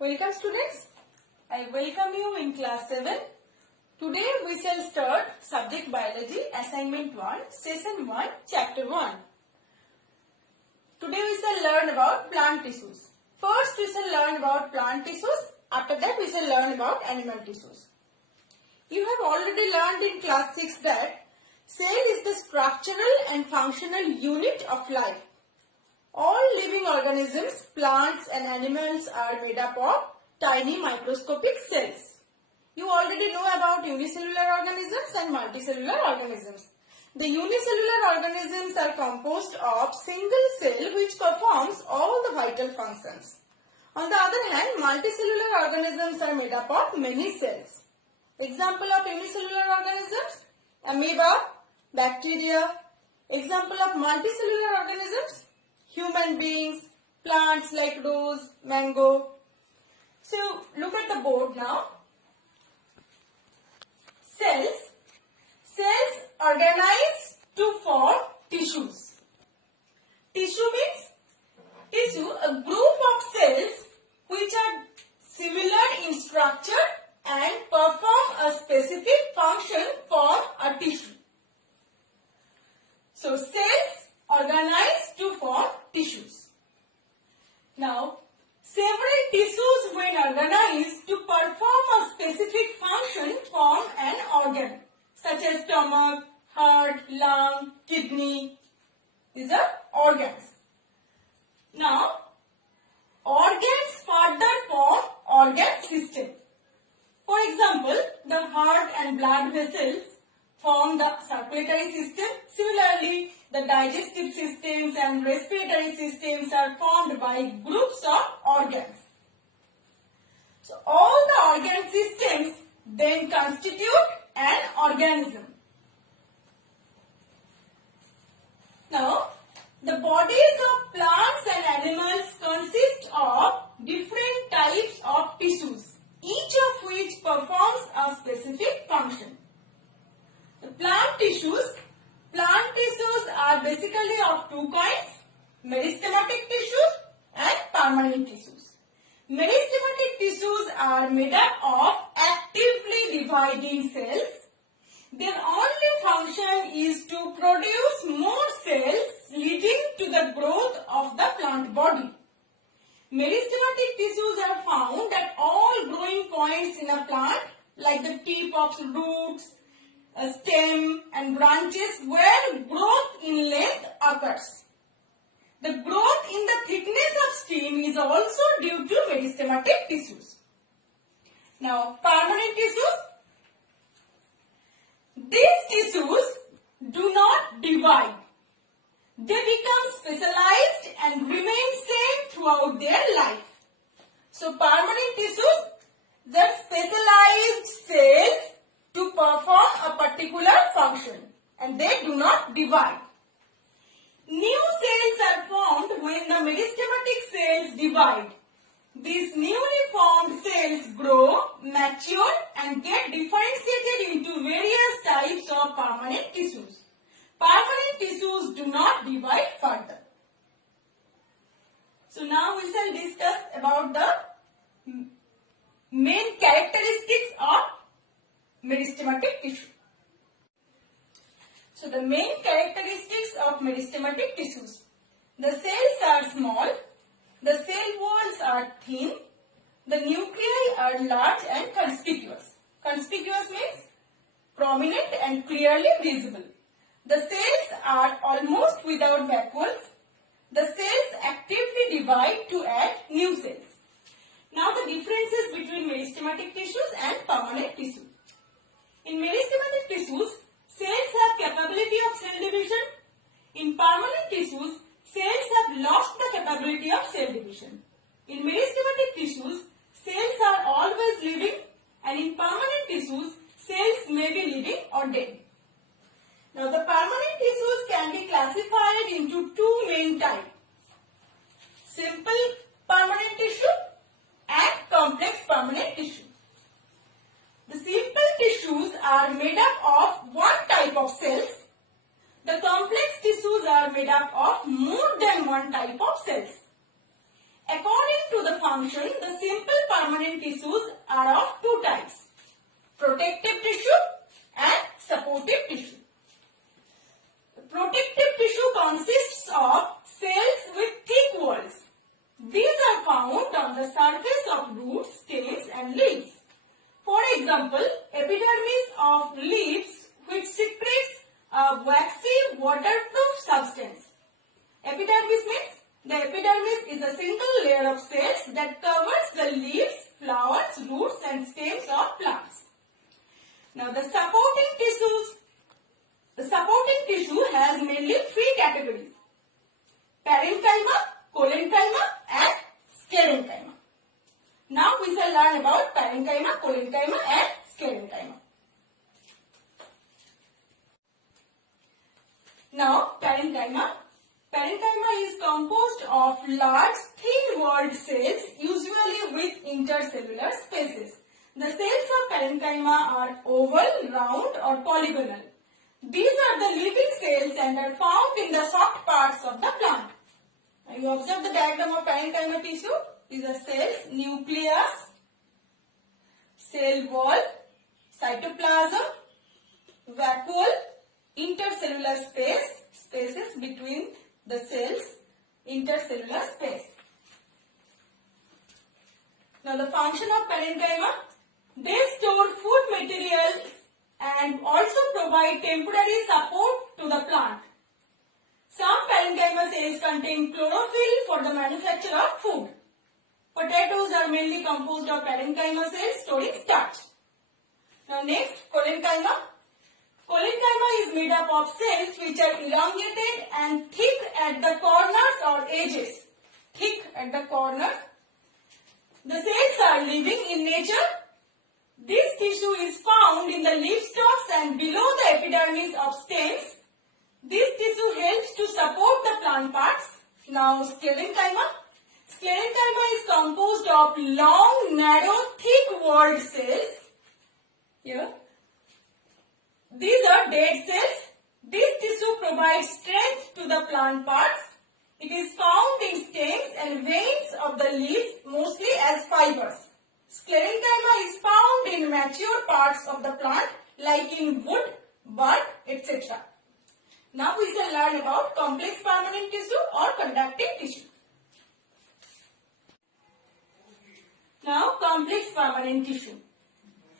Welcome students. I welcome you in class 7. Today we shall start subject biology assignment 1 session 1 chapter 1. Today we shall learn about plant tissues. First we shall learn about plant tissues. After that we shall learn about animal tissues. You have already learned in class 6 that cell is the structural and functional unit of life. All living organisms, plants and animals are made up of tiny microscopic cells. You already know about unicellular organisms and multicellular organisms. The unicellular organisms are composed of single cell which performs all the vital functions. On the other hand, multicellular organisms are made up of many cells. Example of unicellular organisms: amoeba, bacteria. Example of multicellular organisms: human beings, plants like rose, mango. So look at the board now. Cells. Cells organize to form tissues. Tissue means a group of cells which are similar in structure and perform a specific function form a tissue. So cells organize to form tissues. Now, several tissues when organized to perform a specific function form an organ such as stomach, heart, lung, kidney. These are organs. Now, organs further form organ system. For example, the heart and blood vessels form the circulatory system. Similarly, the digestive systems and respiratory systems are formed by groups of organs. So, all the organ systems then constitute an organism. Now, the bodies of plants and animals consist of different types of tissues, each of which performs a specific function. The plant tissues are basically of two kinds: meristematic tissues and permanent tissues. Meristematic tissues are made up of actively dividing cells. Their only function is to produce more cells leading to the growth of the plant body. Meristematic tissues are found at all growing points in a plant, like the tip of roots, a stem and branches where growth in length occurs. The growth in the thickness of stem is also due to meristematic tissues. Now, permanent tissues. These tissues do not divide. They become specialized and remain same throughout their life. So, permanent tissues, they are specialized cells to perform a particular function and they do not divide. New cells are formed when the meristematic cells divide. These newly formed cells grow, mature and get differentiated into various types of permanent tissues. Permanent tissues do not divide further. So now we shall discuss about the main characteristics of meristematic tissue. So the main characteristics of meristematic tissues: the cells are small, the cell walls are thin, the nuclei are large and conspicuous. Conspicuous means prominent and clearly visible. The cells are almost without vacuoles. The cells actively divide to add new cells. Now the differences between meristematic tissues and permanent tissues. In meristematic tissues, cells have capability of cell division. In permanent tissues, cells have lost the capability of cell division. In meristematic tissues, cells are always living, and in permanent tissues, cells may be living or dead. Now the permanent tissues can be classified into two main types: simple permanent tissue and complex permanent tissue. The simple tissues are made up of one type of cells. The complex tissues are made up of more than one type of cells. According to the function, the simple permanent tissues are of two types: protective tissue and supportive tissue. Protective tissue consists of cells with thick walls. These are found on the surface of roots, stems and leaves. For example, epidermis of leaves which secretes a waxy waterproof substance. Epidermis means the epidermis is a single layer of cells that covers the leaves, flowers, roots and stems of plants. Now the supporting tissue has mainly three categories: parenchyma, collenchyma and sclerenchyma. Now we shall learn about parenchyma, collenchyma and sclerenchyma. Now parenchyma. Parenchyma is composed of large thin-walled cells, usually with intercellular spaces. The cells of parenchyma are oval, round or polygonal. These are the living cells and are found in the soft parts of the plant. Now you observe the diagram of parenchyma tissue. These are cells: nucleus, cell wall, cytoplasm, vacuole, intercellular spaces between the cells, intercellular space. Now the function of parenchyma: they store food materials and also provide temporary support to the plant. Some parenchyma cells contain chlorophyll for the manufacture of food. Potatoes are mainly composed of parenchyma cells storing starch. Now next, collenchyma. Collenchyma is made up of cells which are elongated and thick at the corners or edges. Thick at the corners. The cells are living in nature. This tissue is found in the leaf stalks and below the epidermis of stems. This tissue helps to support the plant parts. Now sclerenchyma. Sclerenchyma is composed of long, narrow, thick-walled cells. Here. These are dead cells. This tissue provides strength to the plant parts. It is found in stems and veins of the leaves, mostly as fibers. Sclerenchyma is found in mature parts of the plant, like in wood, bud, etc. Now we shall learn about complex permanent tissue or conductive tissue. Now complex permanent tissue.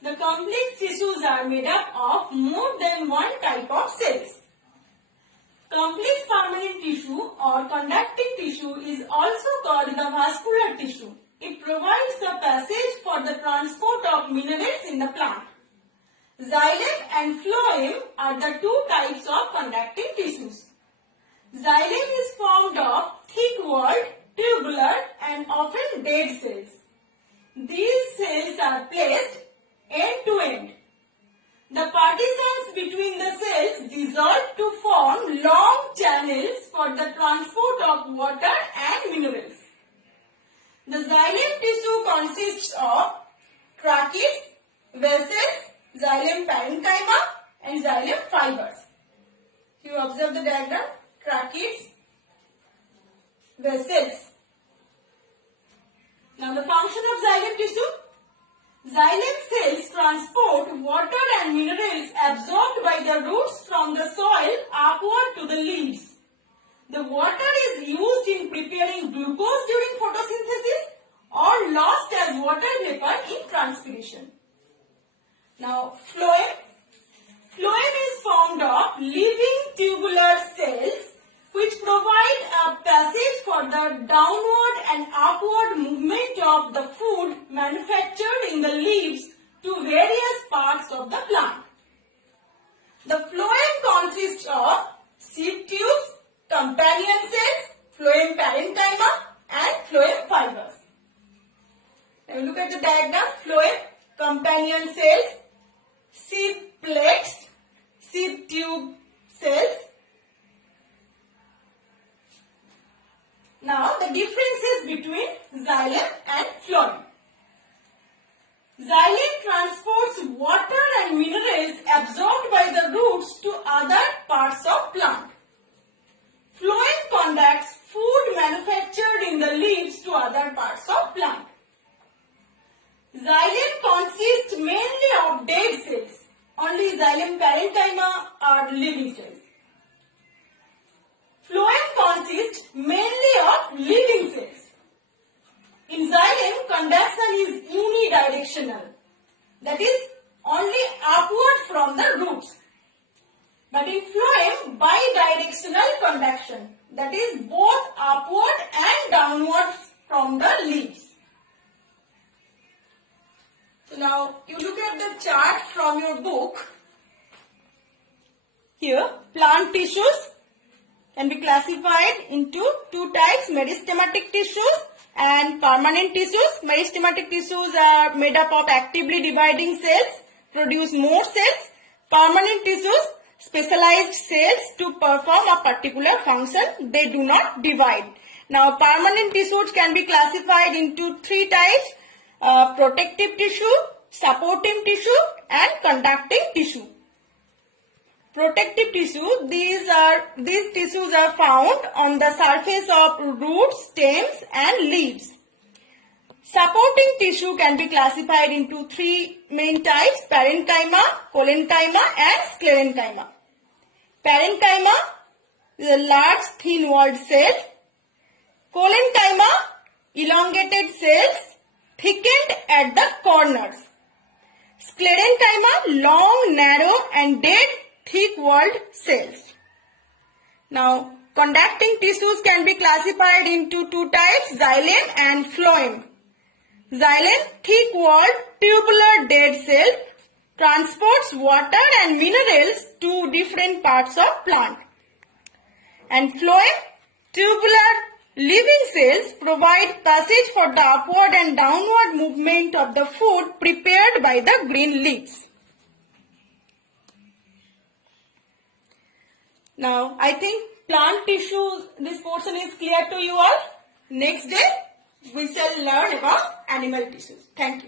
The complex tissues are made up of more than one type of cells. Complex permanent tissue or conducting tissue is also called the vascular tissue. It provides a passage for the transport of minerals in the plant. Xylem and phloem are the two types of conducting tissues. Xylem is formed of thick-walled, tubular and often dead cells. These cells are placed end to end. The particles between the cells dissolve to form long channels for the transport of water and minerals. The xylem tissue consists of tracheids, vessels, xylem parenchyma and xylem fibers. You observe the diagram: tracheids, vessels. Now the function of xylem tissue. Xylem cells transport water and minerals absorbed by the roots from the soil upward to the leaves. The water is used in preparing glucose during photosynthesis or lost as water vapor in transpiration. Now phloem. Phloem is formed of living tubular cells which provide a passage for the downward and upward movement of the food manufactured in the leaves to various parts of the plant. The phloem consists of seed tubes, companion cells, phloem parenchyma and phloem fibers. Now look at the diagram: phloem, companion cells, seed plates, seed tube cells. Now the differences between xylem and phloem. Xylem transports water and minerals absorbed by the roots to other parts of plant. Phloem conducts food manufactured in the leaves to other parts of plant. plant. Xylem consists mainly of dead cells. Only xylem parenchyma are living cells. Phloem consists mainly of living cells. In xylem, conduction is unidirectional. That is, only upward from the roots. But in phloem, bidirectional conduction. That is, both upward and downward from the leaves. So now, you look at the chart from your book. Here, plant tissues can be classified into two types, meristematic tissues and permanent tissues. Meristematic tissues are made up of actively dividing cells, produce more cells. Permanent tissues, specialized cells to perform a particular function. They do not divide. Now, permanent tissues can be classified into three types, protective tissue, supportive tissue and conducting tissue. Protective tissue, these tissues are found on the surface of roots, stems and leaves. Supporting tissue can be classified into three main types, parenchyma, collenchyma and sclerenchyma. Parenchyma is a large thin-walled cell. Collenchyma, elongated cells thickened at the corners. Sclerenchyma, long, narrow and dead thick-walled cells. Now, conducting tissues can be classified into two types, xylem and phloem. Xylem, thick-walled tubular dead cell, transports water and minerals to different parts of plant. And phloem, tubular living cells, provide passage for the upward and downward movement of the food prepared by the green leaves. Now, I think plant tissues, this portion is clear to you all. Next day, we shall learn about animal tissues. Thank you.